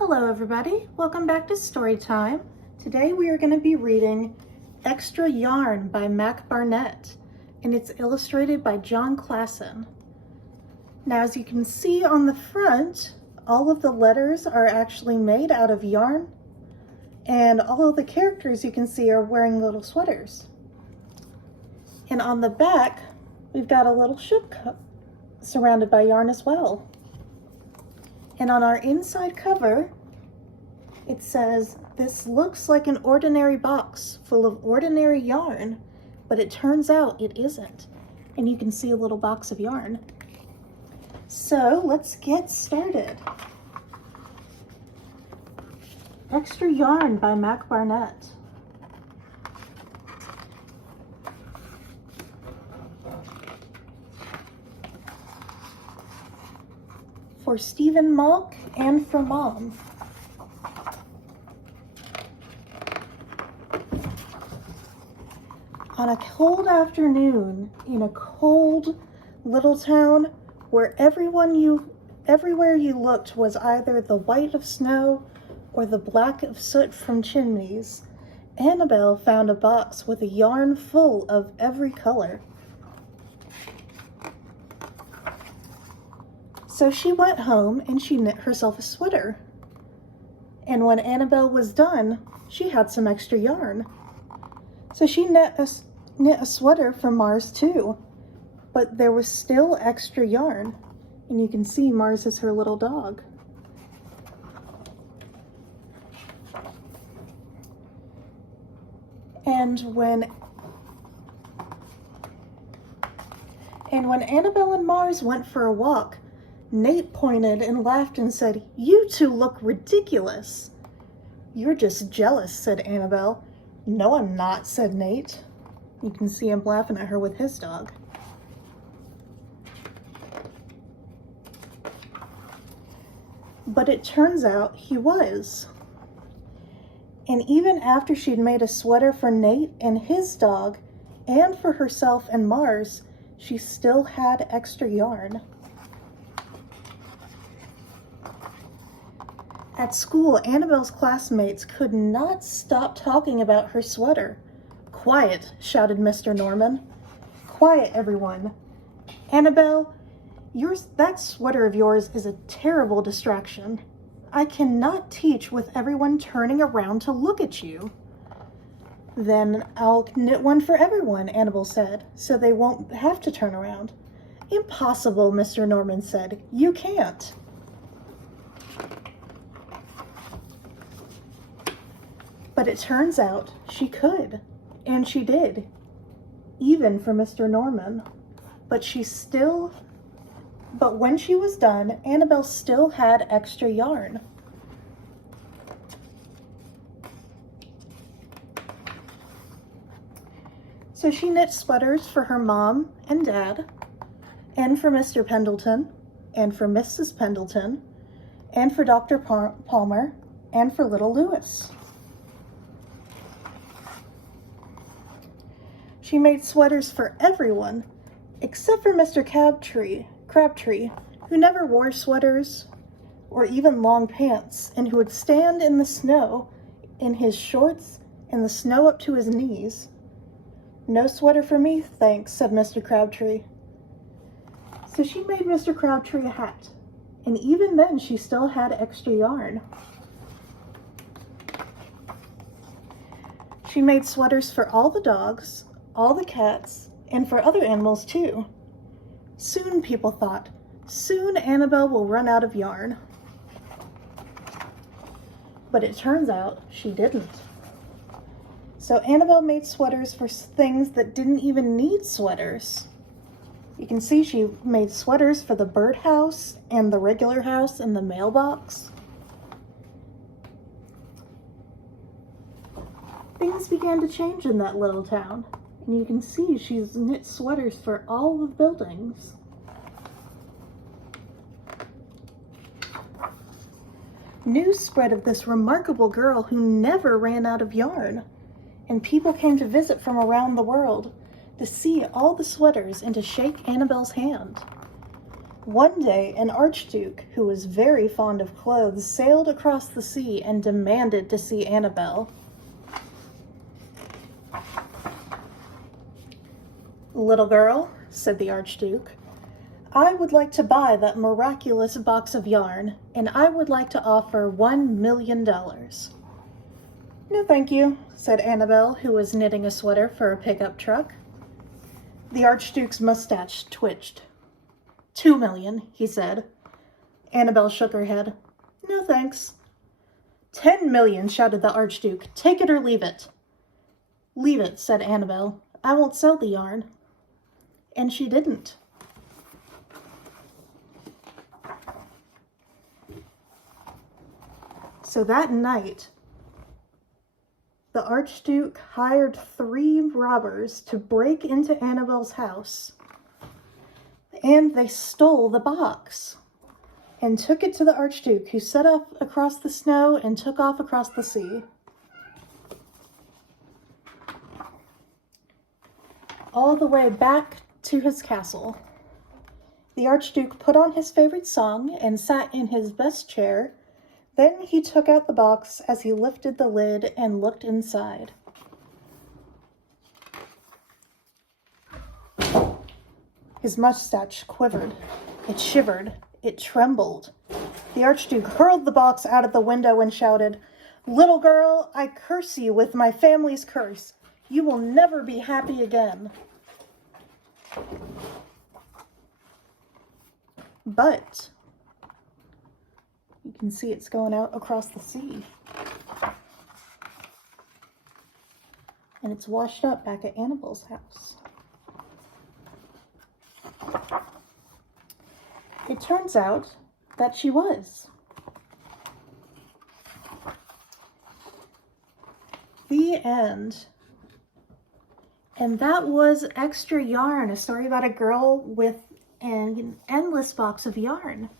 Hello everybody, welcome back to Story Time. Today we are going to be reading Extra Yarn by Mac Barnett, and it's illustrated by Jon Klassen. Now as you can see on the front, all of the letters are actually made out of yarn, and all of the characters you can see are wearing little sweaters. And on the back, we've got a little ship surrounded by yarn as well. And on our inside cover, it says, "This looks like an ordinary box full of ordinary yarn, but it turns out it isn't." And you can see a little box of yarn. So let's get started. Extra Yarn by Mac Barnett. For Stephen Malk and for Mom. On a cold afternoon in a cold little town where everywhere you looked was either the white of snow or the black of soot from chimneys, Annabelle found a box with a yarn full of every color. So she went home and she knit herself a sweater. And when Annabelle was done, she had some extra yarn. So she knit a sweater for Mars too, but there was still extra yarn. And you can see Mars is her little dog. And when Annabelle and Mars went for a walk, Nate pointed and laughed and said, "You two look ridiculous." "You're just jealous," said Annabelle. "No, I'm not," said Nate. You can see him laughing at her with his dog. But it turns out he was. And even after she'd made a sweater for Nate and his dog, and for herself and Mars, she still had extra yarn. At school, Annabelle's classmates could not stop talking about her sweater. "Quiet," shouted Mr. Norman. "Quiet, everyone. Annabelle, that sweater of yours is a terrible distraction. I cannot teach with everyone turning around to look at you." "Then I'll knit one for everyone," Annabelle said, "so they won't have to turn around." "Impossible," Mr. Norman said. "You can't." But it turns out she could, and she did, even for Mr. Norman. But when she was done, Annabelle still had extra yarn. So she knit sweaters for her mom and dad, and for Mr. Pendleton, and for Mrs. Pendleton, and for Dr. Palmer, and for little Louis. She made sweaters for everyone, except for Mr. Crabtree, who never wore sweaters or even long pants, and who would stand in the snow in his shorts and the snow up to his knees. "No sweater for me, thanks," said Mr. Crabtree. So she made Mr. Crabtree a hat, and even then she still had extra yarn. She made sweaters for all the dogs, all the cats, and for other animals too. Soon, people thought, soon Annabelle will run out of yarn. But it turns out she didn't. So Annabelle made sweaters for things that didn't even need sweaters. You can see she made sweaters for the birdhouse and the regular house and the mailbox. Things began to change in that little town. And you can see she's knit sweaters for all the buildings. News spread of this remarkable girl who never ran out of yarn, and people came to visit from around the world to see all the sweaters and to shake Annabelle's hand. One day, an archduke who was very fond of clothes sailed across the sea and demanded to see Annabelle. "Little girl," said the archduke, "I would like to buy that miraculous box of yarn, and I would like to offer $1,000,000. "No, thank you," said Annabelle, who was knitting a sweater for a pickup truck. The archduke's mustache twitched. $2,000,000, he said. Annabelle shook her head. "No, thanks." $10,000,000, shouted the archduke. "Take it or leave it." "Leave it," said Annabelle. "I won't sell the yarn." And she didn't. So that night, the archduke hired 3 robbers to break into Annabelle's house, and they stole the box and took it to the archduke, who set off across the snow and took off across the sea. All the way back to his castle. The archduke put on his favorite song and sat in his best chair. Then he took out the box as he lifted the lid and looked inside. His mustache quivered. It shivered. It trembled. The archduke hurled the box out of the window and shouted, "Little girl, I curse you with my family's curse. You will never be happy again." But you can see it's going out across the sea. And it's washed up back at Annabelle's house. It turns out that she was. The end. And that was Extra Yarn, a story about a girl with an endless box of yarn.